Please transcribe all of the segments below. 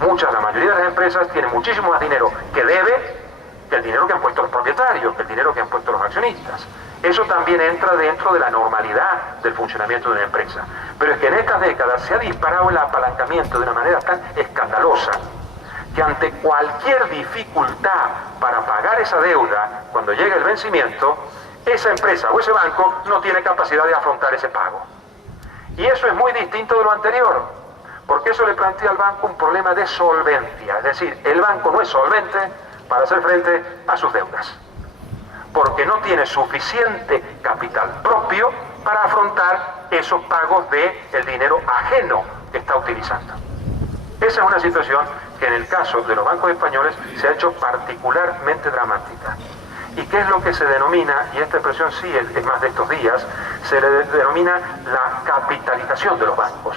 La mayoría de las empresas tienen muchísimo más dinero que debe que el dinero que han puesto los propietarios, que el dinero que han puesto los accionistas. Eso también entra dentro de la normalidad del funcionamiento de una empresa. Pero es que en estas décadas se ha disparado el apalancamiento de una manera tan escandalosa que ante cualquier dificultad para pagar esa deuda, cuando llegue el vencimiento, esa empresa o ese banco no tiene capacidad de afrontar ese pago. Y eso es muy distinto de lo anterior, porque eso le plantea al banco un problema de solvencia. Es decir, el banco no es solvente para hacer frente a sus deudas, porque no tiene suficiente capital propio para afrontar esos pagos del dinero ajeno que está utilizando. Esa es una situación que en el caso de los bancos españoles se ha hecho particularmente dramática. ¿Y qué es lo que se denomina, y esta expresión sí es más de estos días, se le denomina la capitalización de los bancos?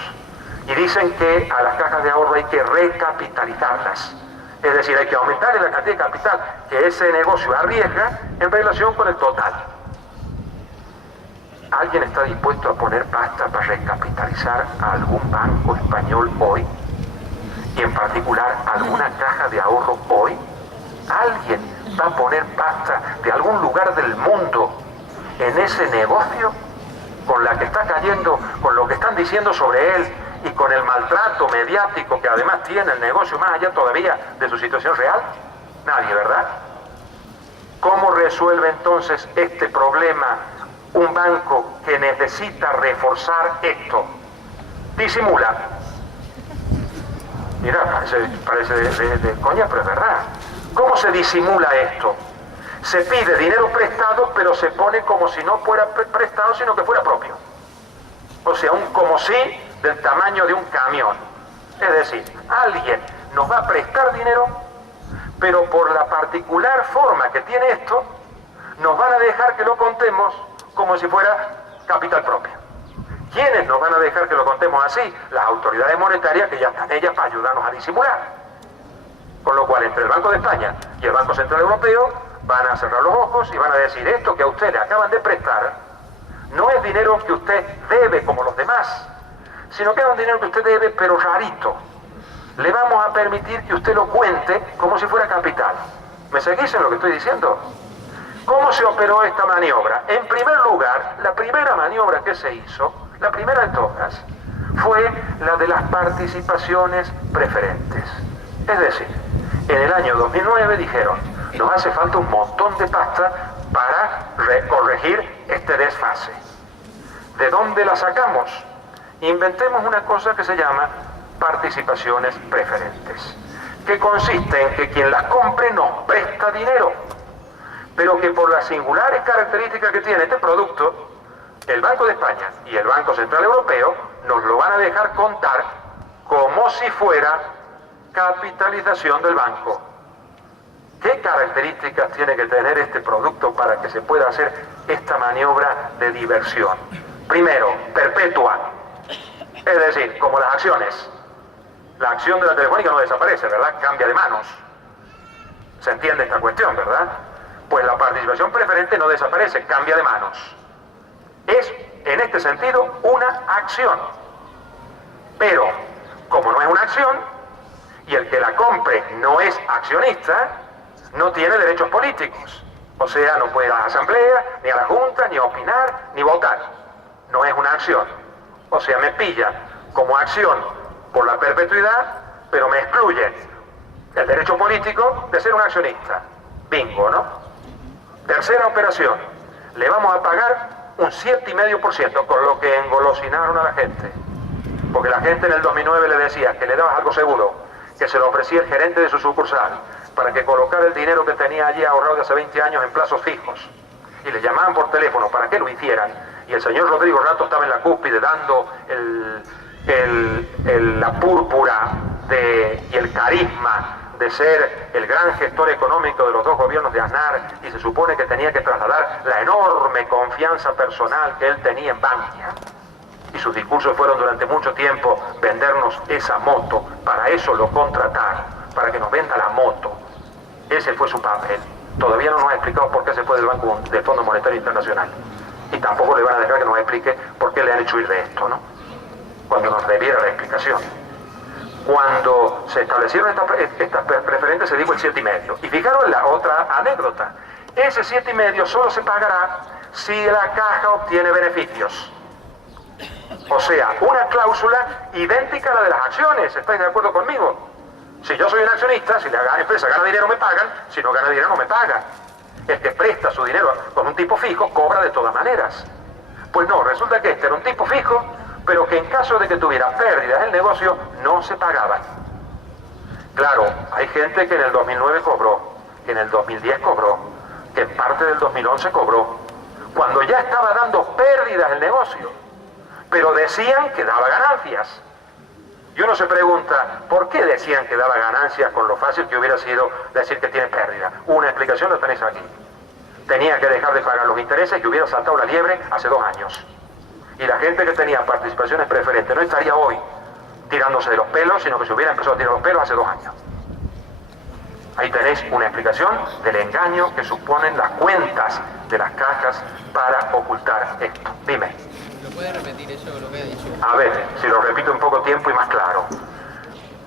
Y dicen que a las cajas de ahorro hay que recapitalizarlas. Es decir, hay que aumentarle la cantidad de capital que ese negocio arriesga en relación con el total. ¿Alguien está dispuesto a poner pasta para recapitalizar a algún banco español hoy? Y en particular, alguna caja de ahorro hoy. ¿Alguien va a poner pasta de algún lugar del mundo en ese negocio? Con la que está cayendo, con lo que están diciendo sobre él y con el maltrato mediático que además tiene el negocio, más allá todavía de su situación real. Nadie, ¿verdad? ¿Cómo resuelve entonces este problema un banco que necesita reforzar esto? Disimula. Mira, parece de coña, pero es verdad. ¿Cómo se disimula esto? Se pide dinero prestado, pero se pone como si no fuera prestado, sino que fuera propio. O sea, un como si del tamaño de un camión. Es decir, alguien nos va a prestar dinero, pero por la particular forma que tiene esto, nos van a dejar que lo contemos como si fuera capital propio. ¿Quiénes nos van a dejar que lo contemos así? Las autoridades monetarias, que ya están ellas para ayudarnos a disimular. Con lo cual, entre el Banco de España y el Banco Central Europeo van a cerrar los ojos y van a decir: esto que a usted le acaban de prestar no es dinero que usted debe como los demás, sino que es un dinero que usted debe, pero rarito. Le vamos a permitir que usted lo cuente como si fuera capital. ¿Me seguís en lo que estoy diciendo? ¿Cómo se operó esta maniobra? En primer lugar, la primera maniobra que se hizo, la primera de todas, fue la de las participaciones preferentes. Es decir, en el año 2009 dijeron: nos hace falta un montón de pasta para corregir este desfase. ¿De dónde la sacamos? Inventemos una cosa que se llama participaciones preferentes, que consiste en que quien las compre nos presta dinero, pero que por las singulares características que tiene este producto, el Banco de España y el Banco Central Europeo nos lo van a dejar contar como si fuera capitalización del banco. ¿Qué características tiene que tener este producto para que se pueda hacer esta maniobra de diversión? Primero, perpetua. Es decir, como las acciones. La acción de la Telefónica no desaparece, ¿verdad? Cambia de manos. ¿Se entiende esta cuestión, verdad? Pues la participación preferente no desaparece, cambia de manos. Es, en este sentido, una acción. Pero, como no es una acción, y el que la compre no es accionista, no tiene derechos políticos. O sea, no puede ir a la asamblea, ni a la junta, ni opinar, ni votar. No es una acción. O sea, me pillan como acción por la perpetuidad, pero me excluyen el derecho político de ser un accionista. Bingo, ¿no? Tercera operación. Le vamos a pagar un 7,5%, con lo que engolosinaron a la gente. Porque la gente en el 2009 le decía que le dabas algo seguro, que se lo ofrecía el gerente de su sucursal, para que colocara el dinero que tenía allí ahorrado de hace 20 años en plazos fijos. Y le llamaban por teléfono para que lo hicieran. Y el señor Rodrigo Rato estaba en la cúspide dando la púrpura y el carisma de ser el gran gestor económico de los dos gobiernos de Aznar, y se supone que tenía que trasladar la enorme confianza personal que él tenía en Bankia. Y sus discursos fueron durante mucho tiempo vendernos esa moto. Para eso lo contrataron, para que nos venda la moto. Ese fue su papel. Todavía no nos ha explicado por qué se fue del Fondo Monetario Internacional. Y tampoco le van a dejar que nos explique por qué le han hecho ir de esto, ¿no? Cuando nos debiera la explicación. Cuando se establecieron estas preferentes se dijo el 7,5. Y fijaros en la otra anécdota. Ese 7,5 solo se pagará si la caja obtiene beneficios. O sea, una cláusula idéntica a la de las acciones. ¿Estáis de acuerdo conmigo? Si yo soy un accionista, si la empresa gana dinero me pagan, si no gana dinero no me pagan. El que presta su dinero con un tipo fijo cobra de todas maneras. Pues no, resulta que este era un tipo fijo, pero que en caso de que tuviera pérdidas el negocio no se pagaban. Claro, hay gente que en el 2009 cobró, que en el 2010 cobró, que en parte del 2011 cobró, cuando ya estaba dando pérdidas el negocio, pero decían que daba ganancias. Y uno se pregunta, ¿por qué decían que daba ganancias con lo fácil que hubiera sido decir que tiene pérdida? Una explicación la tenéis aquí. Tenía que dejar de pagar los intereses y hubiera saltado la liebre hace 2 años. Y la gente que tenía participaciones preferentes no estaría hoy tirándose de los pelos, sino que se hubiera empezado a tirar los pelos hace 2 años. Ahí tenéis una explicación del engaño que suponen las cuentas de las cajas para ocultar esto. Dime. ¿Me puede repetir eso, lo que ha dicho? A ver, si lo repito en poco tiempo y más claro.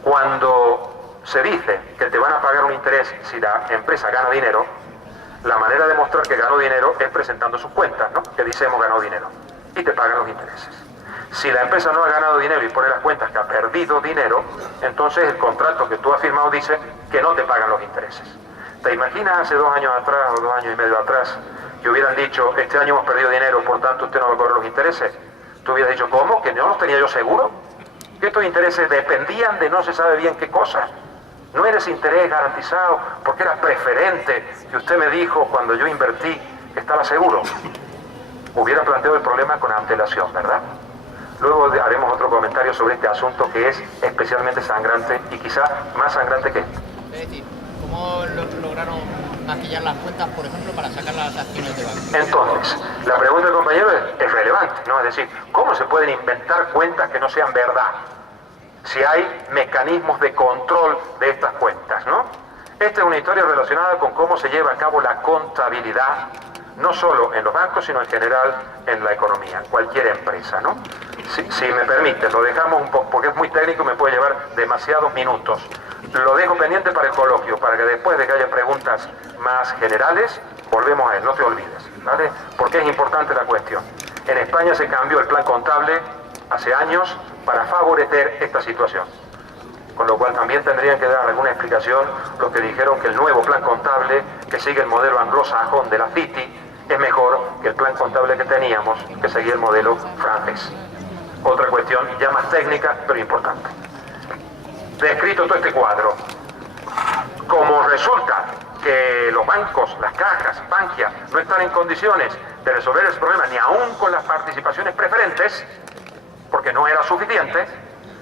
Cuando se dice que te van a pagar un interés si la empresa gana dinero, la manera de mostrar que ganó dinero es presentando sus cuentas, ¿no? Que dice hemos ganado dinero. Y te pagan los intereses. Si la empresa no ha ganado dinero y pone las cuentas que ha perdido dinero, entonces el contrato que tú has firmado dice que no te pagan los intereses. ¿Te imaginas hace 2 años atrás o 2 años y medio atrás que hubieran dicho, este año hemos perdido dinero, por tanto usted no va a cobrar los intereses? Tú hubieras dicho, ¿cómo? ¿Que no los tenía yo seguro? Que estos intereses dependían de no se sabe bien qué cosa. No eres interés garantizado porque era preferente que usted me dijo cuando yo invertí que estaba seguro. Hubiera planteado el problema con antelación, ¿verdad? Luego haremos otro comentario sobre este asunto que es especialmente sangrante y quizá más sangrante que este. Es decir, ¿cómo lograron maquillar las cuentas, por ejemplo, para sacar las acciones de banco? Entonces, la pregunta del compañero es relevante, ¿no? Es decir, ¿cómo se pueden inventar cuentas que no sean verdad? Si hay mecanismos de control de estas cuentas, ¿no? Esta es una historia relacionada con cómo se lleva a cabo la contabilidad, no solo en los bancos, sino en general en la economía, en cualquier empresa, ¿no? Si me permite, lo dejamos un poco, porque es muy técnico y me puede llevar demasiados minutos. Lo dejo pendiente para el coloquio, para que después de que haya preguntas más generales, volvemos a él, no te olvides, ¿vale? Porque es importante la cuestión. En España se cambió el plan contable hace años para favorecer esta situación. Con lo cual también tendrían que dar alguna explicación los que dijeron que el nuevo plan contable, que sigue el modelo anglosajón de la City, es mejor que el plan contable que teníamos, que seguía el modelo francés. Otra cuestión ya más técnica, pero importante. Descrito todo este cuadro, como resulta que los bancos, las cajas, Bankia, no están en condiciones de resolver ese problema, ni aún con las participaciones preferentes, porque no era suficiente,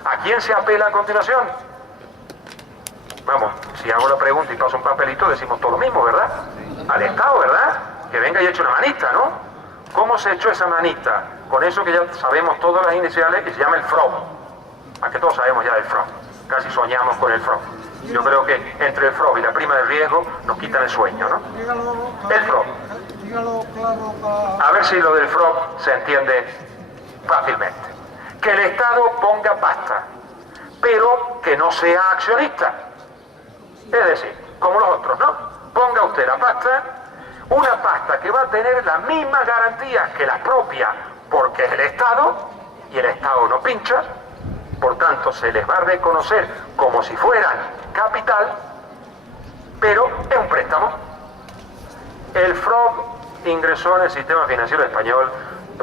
¿a quién se apela a continuación? Vamos, si hago la pregunta y paso un papelito, decimos todo lo mismo, ¿verdad? Al Estado, ¿verdad? Que venga y eche una manita, ¿no? ¿Cómo se echó esa manita? Con eso que ya sabemos todas las iniciales, y se llama el FROB. ¿A que todos sabemos ya del FROB? Casi soñamos con el FROB. Yo creo que entre el FROB y la prima de riesgo nos quitan el sueño, ¿no? El FROB. A ver si lo del FROB se entiende fácilmente. Que el Estado ponga pasta, pero que no sea accionista. Es decir, como los otros, ¿no? Ponga usted la pasta, una pasta que va a tener las mismas garantías que la propia, porque es el Estado, y el Estado no pincha, por tanto se les va a reconocer como si fueran capital, pero es un préstamo. El FROB ingresó en el sistema financiero español,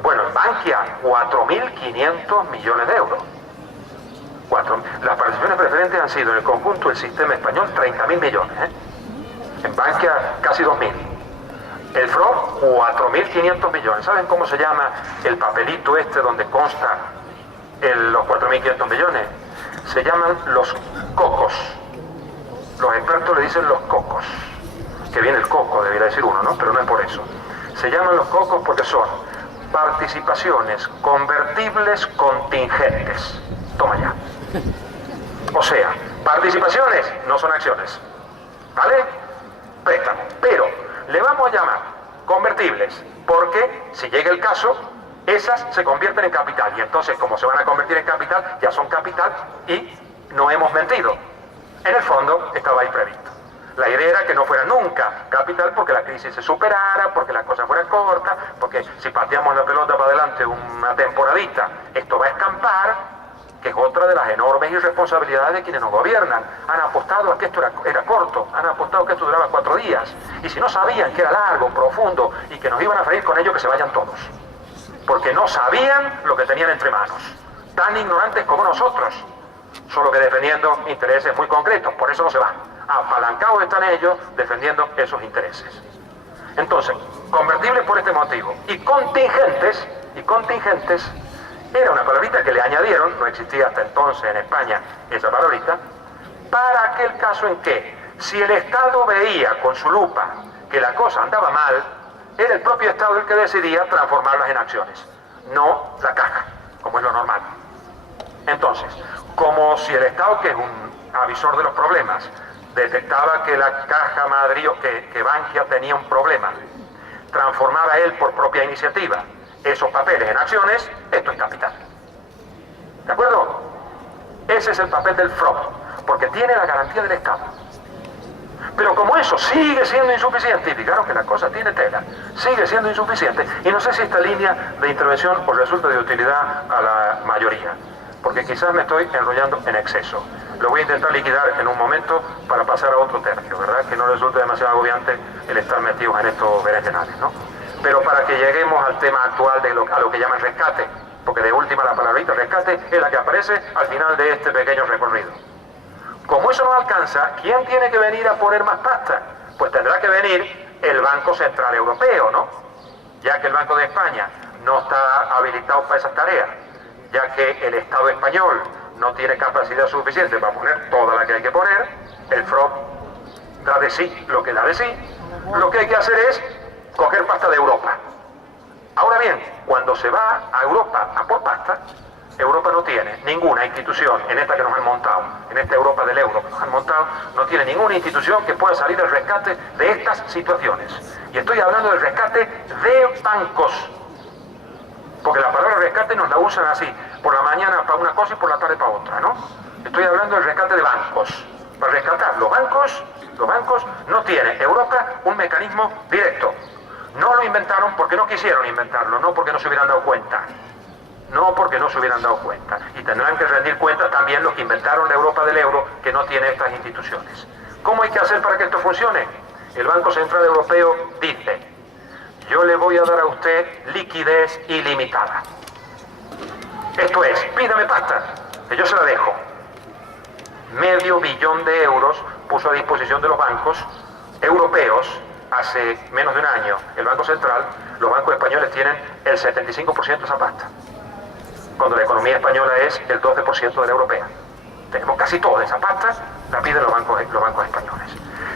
bueno, en Bankia, 4.500 millones de euros. Las participaciones preferentes han sido en el conjunto del sistema español 30.000 millones, ¿eh? En Bankia casi 2.000. El FROB 4.500 millones. ¿Saben cómo se llama el papelito este donde consta los 4.500 millones? Se llaman los cocos. Los expertos le dicen los cocos. Que viene el coco, debería decir uno, ¿no? Pero no es por eso. Se llaman los cocos porque son participaciones convertibles contingentes. Toma ya. O sea, participaciones no son acciones, ¿vale? Préstamo. Pero le vamos a llamar convertibles porque si llega el caso, esas se convierten en capital y entonces como se van a convertir en capital, ya son capital y no hemos mentido. En el fondo estaba ahí previsto. La idea era que no fuera nunca capital porque la crisis se superara, porque la cosa fuera corta, porque si pateamos la pelota para adelante una temporadita, esto va a escampar, que es otra de las enormes irresponsabilidades de quienes nos gobiernan. Han apostado a que esto era corto, han apostado que esto duraba 4 días, y si no sabían que era largo, profundo, y que nos iban a freír con ello, que se vayan todos. Porque no sabían lo que tenían entre manos, tan ignorantes como nosotros, solo que defendiendo intereses muy concretos, por eso no se van. Apalancados están ellos defendiendo esos intereses. Entonces, convertibles por este motivo, y contingentes, era una palabrita que le añadieron, no existía hasta entonces en España esa palabrita, para aquel caso en que, si el Estado veía con su lupa que la cosa andaba mal, era el propio Estado el que decidía transformarlas en acciones, no la caja, como es lo normal. Entonces, como si el Estado, que es un avisor de los problemas, detectaba que la Caja Madrid, que Bankia tenía un problema, transformaba él por propia iniciativa esos papeles en acciones, esto es capital. ¿De acuerdo? Ese es el papel del FROB, porque tiene la garantía del Estado. Pero como eso sigue siendo insuficiente, y fijaros que la cosa tiene tela, sigue siendo insuficiente, y no sé si esta línea de intervención os resulta de utilidad a la mayoría, porque quizás me estoy enrollando en exceso. Lo voy a intentar liquidar en un momento para pasar a otro tercio, ¿verdad? Que no resulte demasiado agobiante el estar metidos en estos berenjenales, ¿no? Pero para que lleguemos al tema actual de a lo que llaman rescate, porque de última la palabrita rescate es la que aparece al final de este pequeño recorrido. Como eso no alcanza, ¿quién tiene que venir a poner más pasta? Pues tendrá que venir el Banco Central Europeo, ¿no? Ya que el Banco de España no está habilitado para esas tareas, ya que el Estado español no tiene capacidad suficiente para poner toda la que hay que poner, el FROB da de sí lo que da de sí, lo que hay que hacer es coger pasta de Europa. Ahora bien, cuando se va a Europa a por pasta, Europa no tiene ninguna institución, en esta que nos han montado, en esta Europa del euro que nos han montado, no tiene ninguna institución que pueda salir al rescate de estas situaciones. Y estoy hablando del rescate de bancos, porque la palabra rescate nos la usan así, por la mañana para una cosa y por la tarde para otra, ¿no? Estoy hablando del rescate de bancos. Para rescatar los bancos no tiene Europa un mecanismo directo. No lo inventaron porque no quisieron inventarlo, no porque no se hubieran dado cuenta. No porque no se hubieran dado cuenta. Y tendrán que rendir cuenta también los que inventaron la Europa del euro, que no tiene estas instituciones. ¿Cómo hay que hacer para que esto funcione? El Banco Central Europeo dice: yo le voy a dar a usted liquidez ilimitada. Esto es, pídame pasta, que yo se la dejo. $500 millones de euros puso a disposición de los bancos europeos hace menos de un año. El Banco Central, los bancos españoles tienen el 75% de esa pasta, cuando la economía española es el 12% de la europea. Tenemos casi toda esa pasta, la piden los bancos españoles.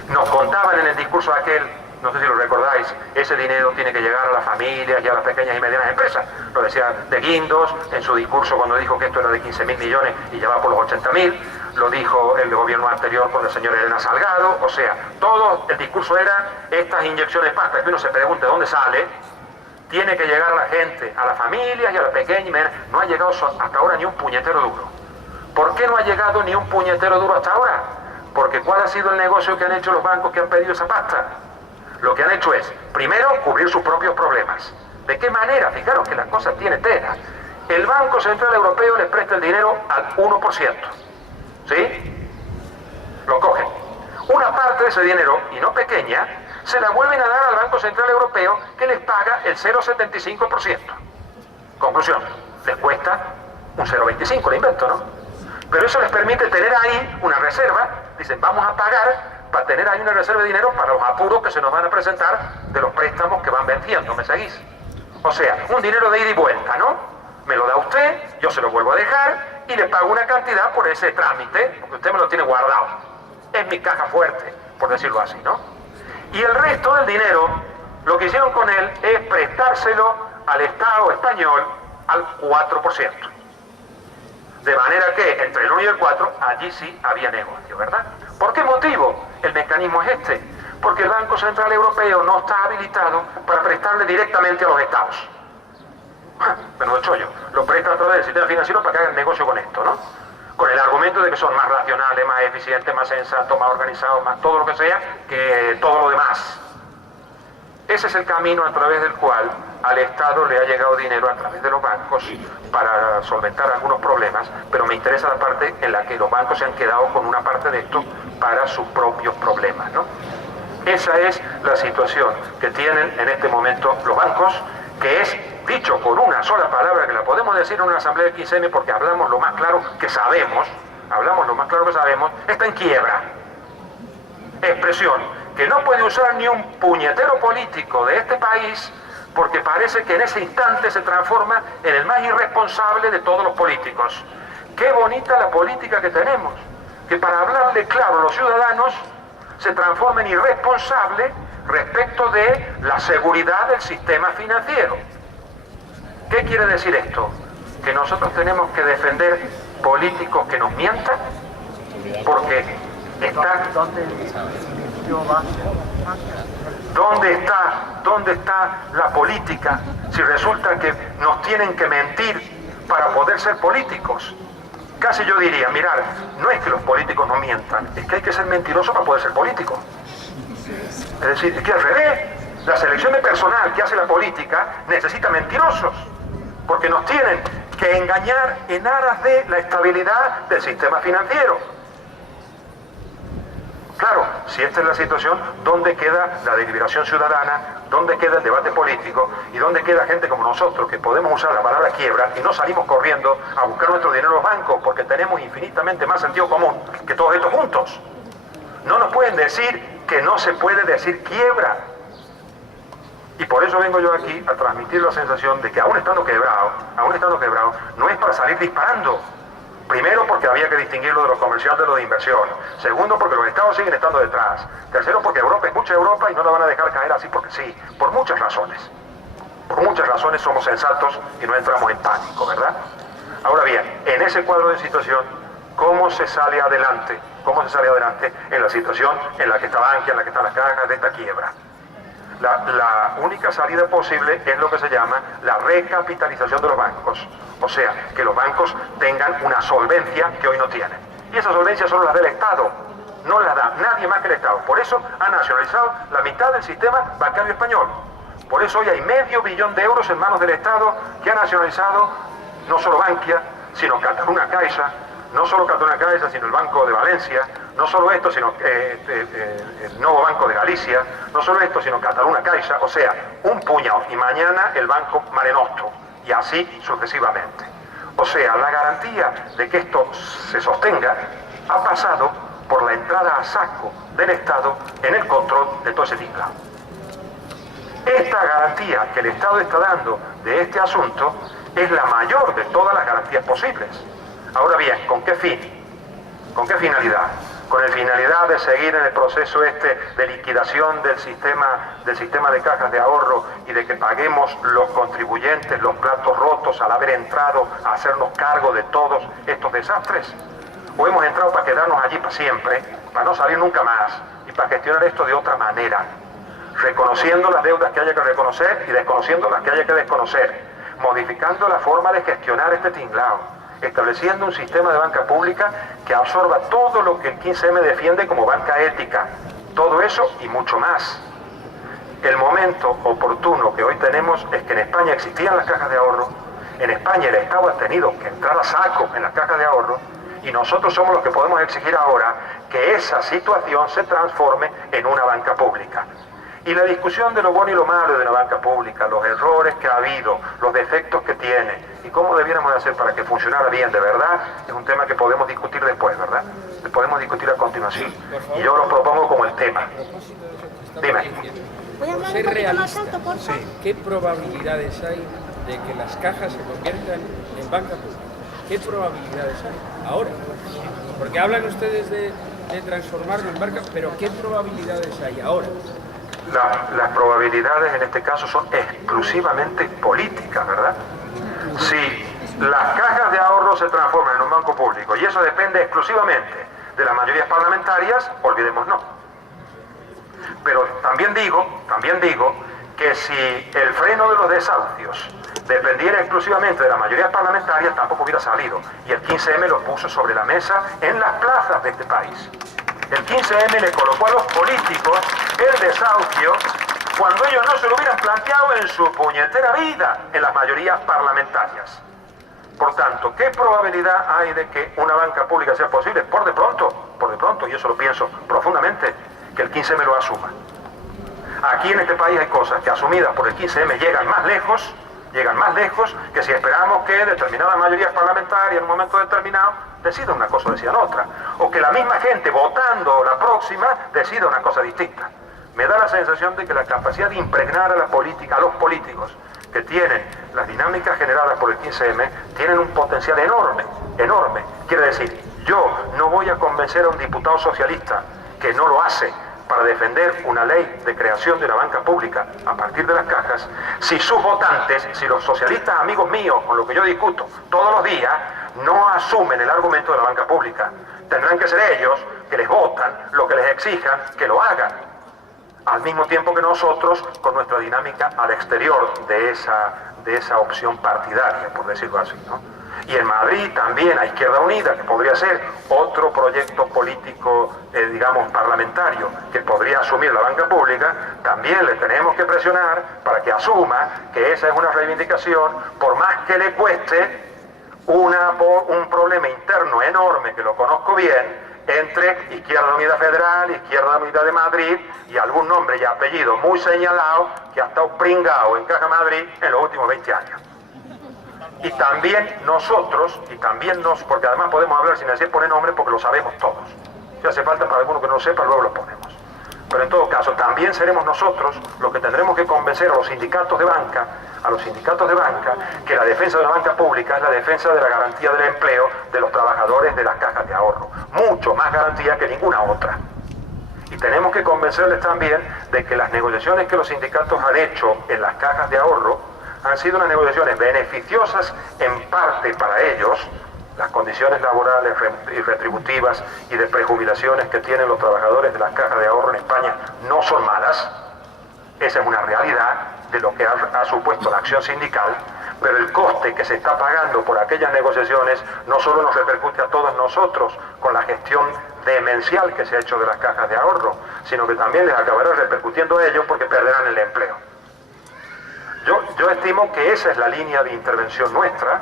Nos contaban en el discurso aquel, no sé si lo recordáis, ese dinero tiene que llegar a las familias y a las pequeñas y medianas empresas. Lo decía de Guindos en su discurso cuando dijo que esto era de 15.000 millones y ya va por los 80.000. Lo dijo el gobierno anterior con el señor Elena Salgado. O sea, todo el discurso era estas inyecciones de pasta, que uno se pregunte dónde sale, tiene que llegar a la gente, a las familias y a las pequeñas y medianas. No ha llegado hasta ahora ni un puñetero duro. ¿Por qué no ha llegado ni un puñetero duro hasta ahora? Porque ¿cuál ha sido el negocio que han hecho los bancos que han pedido esa pasta? Lo que han hecho es, primero, cubrir sus propios problemas. ¿De qué manera? Fijaros que las cosas tienen tela. El Banco Central Europeo les presta el dinero al 1%. ¿Sí? Lo cogen. Una parte de ese dinero, y no pequeña, se la vuelven a dar al Banco Central Europeo, que les paga el 0,75%. Conclusión, les cuesta un 0,25, lo invento, ¿no? Pero eso les permite tener ahí una reserva. Dicen, vamos a pagar para tener ahí una reserva de dinero para los apuros que se nos van a presentar de los préstamos que van venciendo, ¿me seguís? O sea, un dinero de ida y vuelta, ¿no? Me lo da usted, yo se lo vuelvo a dejar y le pago una cantidad por ese trámite, porque usted me lo tiene guardado. Es mi caja fuerte, por decirlo así, ¿no? Y el resto del dinero, lo que hicieron con él es prestárselo al Estado español al 4%. De manera que entre el 1 y el 4, allí sí había negocio, ¿verdad? ¿Por qué motivo? El mecanismo es este. Porque el Banco Central Europeo no está habilitado para prestarle directamente a los estados. Menudo chollo. Lo presta a través del sistema financiero para que hagan negocio con esto, ¿no? con el argumento de que son más racionales, más eficientes, más sensatos, más organizados, más todo lo que sea, que todo lo demás. Ese es el camino a través del cual al Estado le ha llegado dinero a través de los bancos para solventar algunos problemas, pero me interesa la parte en la que los bancos se han quedado con una parte de esto para sus propios problemas, ¿no? Esa es la situación que tienen en este momento los bancos, que es, dicho con una sola palabra, que la podemos decir en una asamblea del 15M porque hablamos lo más claro que sabemos, está en quiebra. Expresión que no puede usar ni un puñetero político de este país, porque parece que en ese instante se transforma en el más irresponsable de todos los políticos. Qué bonita la política que tenemos, que para hablarle claro a los ciudadanos se transforma en irresponsable respecto de la seguridad del sistema financiero. ¿Qué quiere decir esto? Que nosotros tenemos que defender políticos que nos mientan, porque ¿Dónde está la política si resulta que nos tienen que mentir para poder ser políticos? Casi yo diría, mirar, no es que los políticos no mientan, es que hay que ser mentiroso para poder ser político. Es decir, es que al revés, la selección de personal que hace la política necesita mentirosos, porque nos tienen que engañar en aras de la estabilidad del sistema financiero. Claro, si esta es la situación, ¿dónde queda la deliberación ciudadana? ¿Dónde queda el debate político? ¿Y dónde queda gente como nosotros que podemos usar la palabra quiebra y no salimos corriendo a buscar nuestro dinero en los bancos porque tenemos infinitamente más sentido común que todos estos juntos? No nos pueden decir que no se puede decir quiebra. Y por eso vengo yo aquí a transmitir la sensación de que aún estando quebrado, no es para salir disparando. Primero, porque había que distinguirlo de los comerciales de lo de inversión. Segundo, porque los estados siguen estando detrás. Tercero, porque Europa es mucha Europa y no la van a dejar caer así porque sí. Por muchas razones. Por muchas razones somos sensatos y no entramos en pánico, ¿verdad? Ahora bien, en ese cuadro de situación, ¿cómo se sale adelante? ¿Cómo se sale adelante en la situación en la que está Bankia, en la que están las cajas de esta quiebra? La única salida posible es lo que se llama la recapitalización de los bancos. O sea, que los bancos tengan una solvencia que hoy no tienen. Y esa solvencia solo la da el Estado, no la da nadie más que el Estado. Por eso ha nacionalizado la mitad del sistema bancario español. Por eso hoy hay $500 millones de euros en manos del Estado que ha nacionalizado no solo Bankia, sino Catalunya Caixa, no solo Catalunya Caixa, sino el Banco de Valencia, no solo esto, sino el nuevo Banco de Galicia, no solo esto, sino Catalunya Caixa, o sea, un puñado, y mañana el Banco Mare Nostrum, y así sucesivamente. O sea, la garantía de que esto se sostenga ha pasado por la entrada a saco del Estado en el control de todo ese tinglado. Esta garantía que el Estado está dando de este asunto es la mayor de todas las garantías posibles. Ahora bien, ¿con qué fin? ¿Con qué finalidad? Con la finalidad de seguir en el proceso de liquidación del sistema de cajas de ahorro y de que paguemos los contribuyentes los platos rotos al haber entrado a hacernos cargo de todos estos desastres. ¿O hemos entrado para quedarnos allí para siempre, para no salir nunca más y para gestionar esto de otra manera? Reconociendo las deudas que haya que reconocer y desconociendo las que haya que desconocer, modificando la forma de gestionar este tinglado, estableciendo un sistema de banca pública que absorba todo lo que el 15M defiende como banca ética, todo eso y mucho más. El momento oportuno que hoy tenemos es que en España existían las cajas de ahorro, en España el Estado ha tenido que entrar a saco en las cajas de ahorro y nosotros somos los que podemos exigir ahora que esa situación se transforme en una banca pública. Y la discusión de lo bueno y lo malo de la banca pública, los errores que ha habido, los defectos que tiene y cómo debiéramos de hacer para que funcionara bien de verdad, es un tema que podemos discutir después, ¿verdad? Que podemos discutir a continuación. Y yo lo propongo como el tema. Dime. Voy a hablar un poquito más alto, por favor. ¿Qué probabilidades hay de que las cajas se conviertan en banca pública? ¿Qué probabilidades hay ahora? Porque hablan ustedes de transformarlo en banca, pero ¿qué probabilidades hay ahora? Las probabilidades en este caso son exclusivamente políticas, ¿verdad? Si las cajas de ahorro se transforman en un banco público y eso depende exclusivamente de las mayorías parlamentarias, olvidémonos. Pero también digo que si el freno de los desahucios dependiera exclusivamente de la mayoría parlamentaria, tampoco hubiera salido. Y el 15M lo puso sobre la mesa en las plazas de este país. El 15M le colocó a los políticos el desahucio cuando ellos no se lo hubieran planteado en su puñetera vida en las mayorías parlamentarias. Por tanto, ¿qué probabilidad hay de que una banca pública sea posible? Por de pronto, y eso lo pienso profundamente, que el 15M lo asuma. Aquí en este país hay cosas que asumidas por el 15M llegan más lejos que si esperamos que determinadas mayorías parlamentarias en un momento determinado decidan una cosa o decidan otra, o que la misma gente votando la próxima decida una cosa distinta. Me da la sensación de que la capacidad de impregnar a la política, a los políticos que tienen las dinámicas generadas por el 15M, tienen un potencial enorme. Quiere decir, yo no voy a convencer a un diputado socialista que no lo hace para defender una ley de creación de una banca pública a partir de las cajas, si sus votantes, si los socialistas amigos míos con los que yo discuto todos los días, no asumen el argumento de la banca pública. Tendrán que ser ellos que les votan, lo que les exijan, que lo hagan. Al mismo tiempo que nosotros, con nuestra dinámica al exterior de esa opción partidaria, por decirlo así, ¿no? Y en Madrid también a Izquierda Unida, que podría ser otro proyecto político, digamos, parlamentario, que podría asumir la banca pública, también le tenemos que presionar para que asuma que esa es una reivindicación, por más que le cueste un problema interno enorme, que lo conozco bien, entre Izquierda Unida Federal, Izquierda Unida de Madrid y algún nombre y apellido muy señalado que ha estado pringado en Caja Madrid en los últimos 20 años. Y también nosotros, porque además podemos hablar sin decir poner nombre porque lo sabemos todos. Si hace falta para alguno que no lo sepa, luego lo ponemos. Pero en todo caso, también seremos nosotros los que tendremos que convencer a los sindicatos de banca, que la defensa de la banca pública es la defensa de la garantía del empleo de los trabajadores de las cajas de ahorro. Mucho más garantía que ninguna otra. Y tenemos que convencerles también de que las negociaciones que los sindicatos han hecho en las cajas de ahorro han sido unas negociaciones beneficiosas en parte para ellos. Las condiciones laborales y retributivas y de prejubilaciones que tienen los trabajadores de las cajas de ahorro en España no son malas. Esa es una realidad de lo que ha supuesto la acción sindical, pero el coste que se está pagando por aquellas negociaciones no solo nos repercute a todos nosotros con la gestión demencial que se ha hecho de las cajas de ahorro, sino que también les acabará repercutiendo a ellos porque perderán el empleo. Yo estimo que esa es la línea de intervención nuestra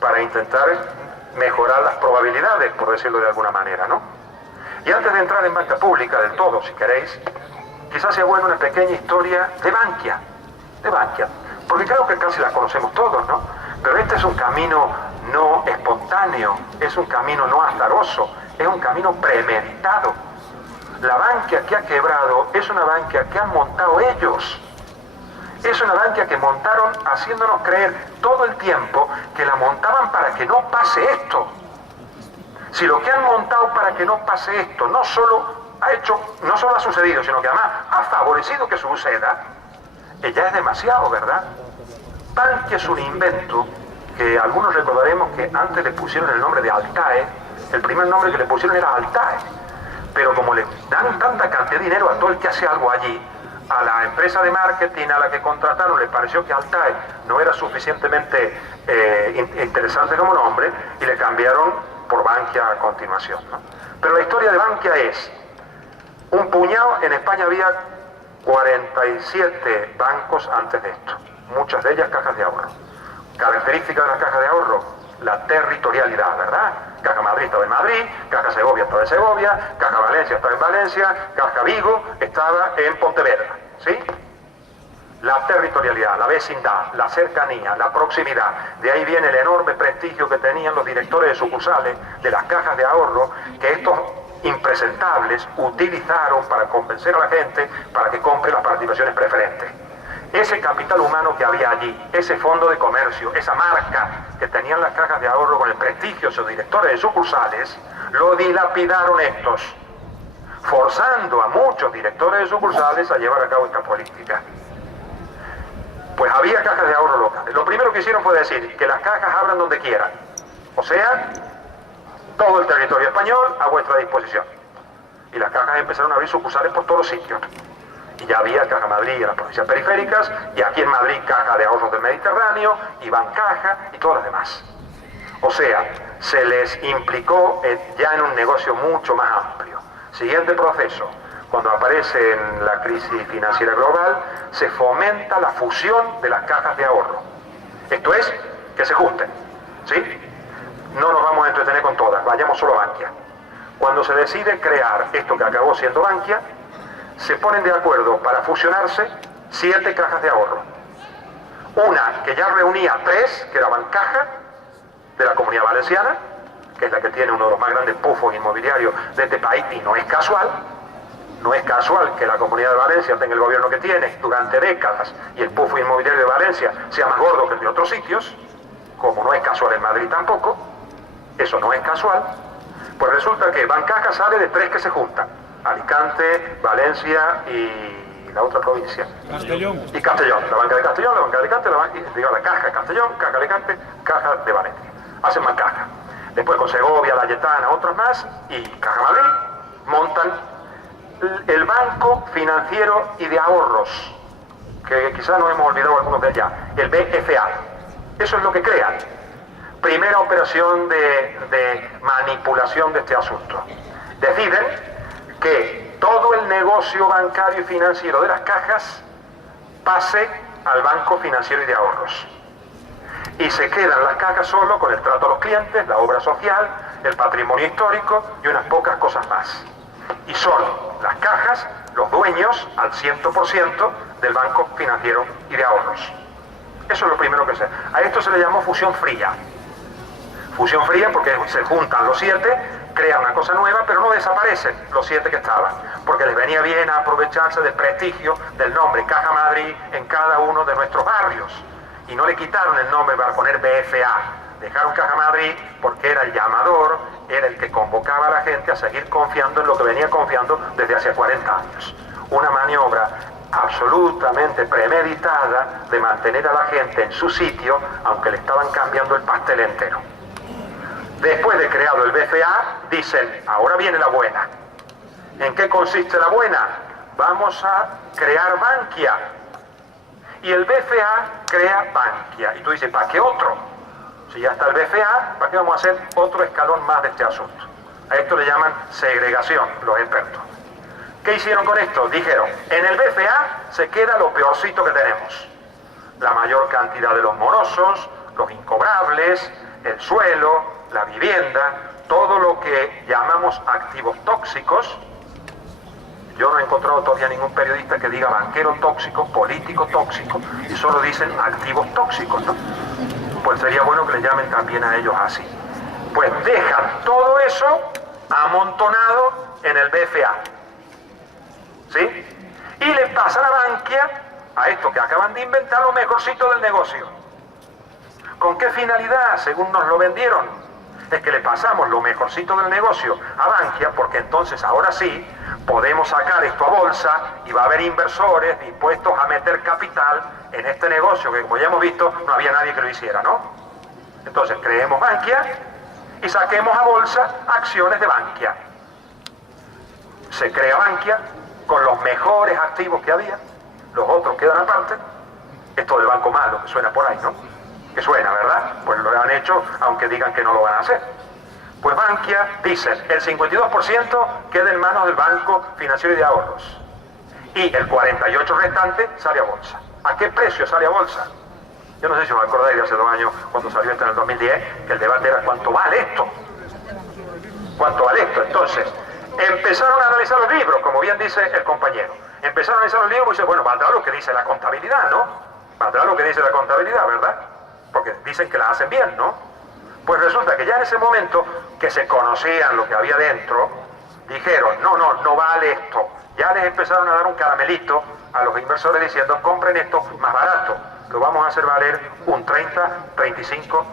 para intentar mejorar las probabilidades, por decirlo de alguna manera, ¿no? Y antes de entrar en banca pública del todo, si queréis, quizás sea bueno una pequeña historia de Bankia, porque creo que casi la conocemos todos, ¿no? Pero este es un camino no espontáneo, es un camino no azaroso, es un camino premeditado. La Bankia que ha quebrado es una Bankia que han montado ellos. Es una Bankia que montaron haciéndonos creer todo el tiempo que la montaban para que no pase esto. Si lo que han montado para que no pase esto no solo ha sucedido, sino que además ha favorecido que suceda, ya es demasiado, ¿verdad? Bankia es un invento que algunos recordaremos que antes le pusieron el nombre de Altae, el primer nombre que le pusieron era Altae, pero como le dan tanta cantidad de dinero a todo el que hace algo allí, a la empresa de marketing a la que contrataron le pareció que Altae no era suficientemente interesante como nombre y le cambiaron por Bankia a continuación, ¿no? Pero la historia de Bankia es un puñado. En España había 47 bancos antes de esto, muchas de ellas cajas de ahorro. Característica de las cajas de ahorro, la territorialidad, ¿verdad? Caja Madrid estaba en Madrid, Caja Segovia estaba en Segovia, Caja Valencia estaba en Valencia, Caja Vigo estaba en Pontevedra, ¿sí? La territorialidad, la vecindad, la cercanía, la proximidad, de ahí viene el enorme prestigio que tenían los directores de sucursales de las cajas de ahorro, que estos impresentables utilizaron para convencer a la gente para que compre las participaciones preferentes. Ese capital humano que había allí, ese fondo de comercio, esa marca que tenían las cajas de ahorro con el prestigio de sus directores de sucursales, lo dilapidaron estos, forzando a muchos directores de sucursales a llevar a cabo esta política. Pues había cajas de ahorro locales. Lo primero que hicieron fue decir que las cajas abran donde quieran, o sea, todo el territorio español a vuestra disposición. Y las cajas empezaron a abrir sucursales por todos los sitios. Y ya había Caja Madrid en las provincias periféricas, y aquí en Madrid Caja de Ahorros del Mediterráneo, y Bancaja y todas las demás. O sea, se les implicó ya en un negocio mucho más amplio. Siguiente proceso. Cuando aparece en la crisis financiera global, se fomenta la fusión de las cajas de ahorro. Esto es, que se junten, ¿sí? No nos vamos a entretener con todas, vayamos solo a Bankia. Cuando se decide crear esto que acabó siendo Bankia, se ponen de acuerdo para fusionarse 7 cajas de ahorro. Una que ya reunía 3, que era Bancaja, de la Comunidad Valenciana, que es la que tiene uno de los más grandes pufos inmobiliarios de este país, y no es casual. No es casual que la Comunidad de Valencia tenga el gobierno que tiene durante décadas y el pufo inmobiliario de Valencia sea más gordo que el de otros sitios, como no es casual en Madrid tampoco. Eso no es casual. Pues resulta que Bancaja sale de 3 que se juntan: Alicante, Valencia y la otra provincia. Castellón. Y Castellón. La Banca de Castellón, la Banca de Alicante, la Caja de Castellón, Caja de Alicante, Caja de Valencia. Hacen Bancaja. Después con Segovia, La Yetana, otros más, y Caja Madrid montan el Banco Financiero y de Ahorros, que quizás nos hemos olvidado algunos de allá, el BFA. Eso es lo que crean. Primera operación de manipulación de este asunto. Deciden que todo el negocio bancario y financiero de las cajas pase al Banco Financiero y de Ahorros. Y se quedan las cajas solo con el trato a los clientes, la obra social, el patrimonio histórico y unas pocas cosas más. Y son las cajas los dueños al 100% del Banco Financiero y de Ahorros. Eso es lo primero que se... A esto se le llamó fusión fría. Fusión fría porque se juntan los 7, crean una cosa nueva, pero no desaparecen los 7 que estaban, porque les venía bien aprovecharse del prestigio del nombre Caja Madrid en cada uno de nuestros barrios. Y no le quitaron el nombre para poner BFA. Dejaron Caja Madrid porque era el llamador, era el que convocaba a la gente a seguir confiando en lo que venía confiando desde hace 40 años. Una maniobra absolutamente premeditada de mantener a la gente en su sitio, aunque le estaban cambiando el pastel entero. Después de creado el BFA, dicen, ahora viene la buena. ¿En qué consiste la buena? Vamos a crear Bankia. Y el BFA crea Bankia. Y tú dices, ¿para qué otro? Si ya está el BFA, ¿para qué vamos a hacer otro escalón más de este asunto? A esto le llaman segregación, los expertos. ¿Qué hicieron con esto? Dijeron, en el BFA se queda lo peorcito que tenemos. La mayor cantidad de los morosos, los incobrables, el suelo, la vivienda, todo lo que llamamos activos tóxicos. Yo no he encontrado todavía ningún periodista que diga banquero tóxico, político tóxico, y solo dicen activos tóxicos, ¿no? Pues sería bueno que le llamen también a ellos así. Pues dejan todo eso amontonado en el BFA, ¿sí? Y le pasan a Bankia, a esto que acaban de inventar, lo mejorcito del negocio. ¿Con qué finalidad? Según nos lo vendieron, es que le pasamos lo mejorcito del negocio a Bankia, porque entonces ahora sí podemos sacar esto a bolsa y va a haber inversores dispuestos a meter capital en este negocio que, como ya hemos visto, no había nadie que lo hiciera, ¿no? Entonces creemos Bankia y saquemos a bolsa acciones de Bankia. Se crea Bankia con los mejores activos que había, los otros quedan aparte. Esto del banco malo que suena por ahí, ¿no? Que suena, ¿verdad? Pues lo han hecho, aunque digan que no lo van a hacer. Pues Bankia, dicen, el 52% queda en manos del Banco Financiero y de Ahorros. Y el 48% restante sale a bolsa. ¿A qué precio sale a bolsa? Yo no sé si os acordáis de hace 2 años, cuando salió esto en el 2010, que el debate era ¿cuánto vale esto? ¿Cuánto vale esto? Entonces, empezaron a analizar los libros, como bien dice el compañero. Empezaron a analizar los libros y dicen, bueno, valdrá lo que dice la contabilidad, ¿no? Valdrá lo que dice la contabilidad, ¿verdad? Porque dicen que la hacen bien, ¿no? Pues resulta que ya en ese momento que se conocían lo que había dentro, dijeron, no vale esto. Ya les empezaron a dar un caramelito a los inversores diciendo, compren esto más barato, lo vamos a hacer valer un 30, 35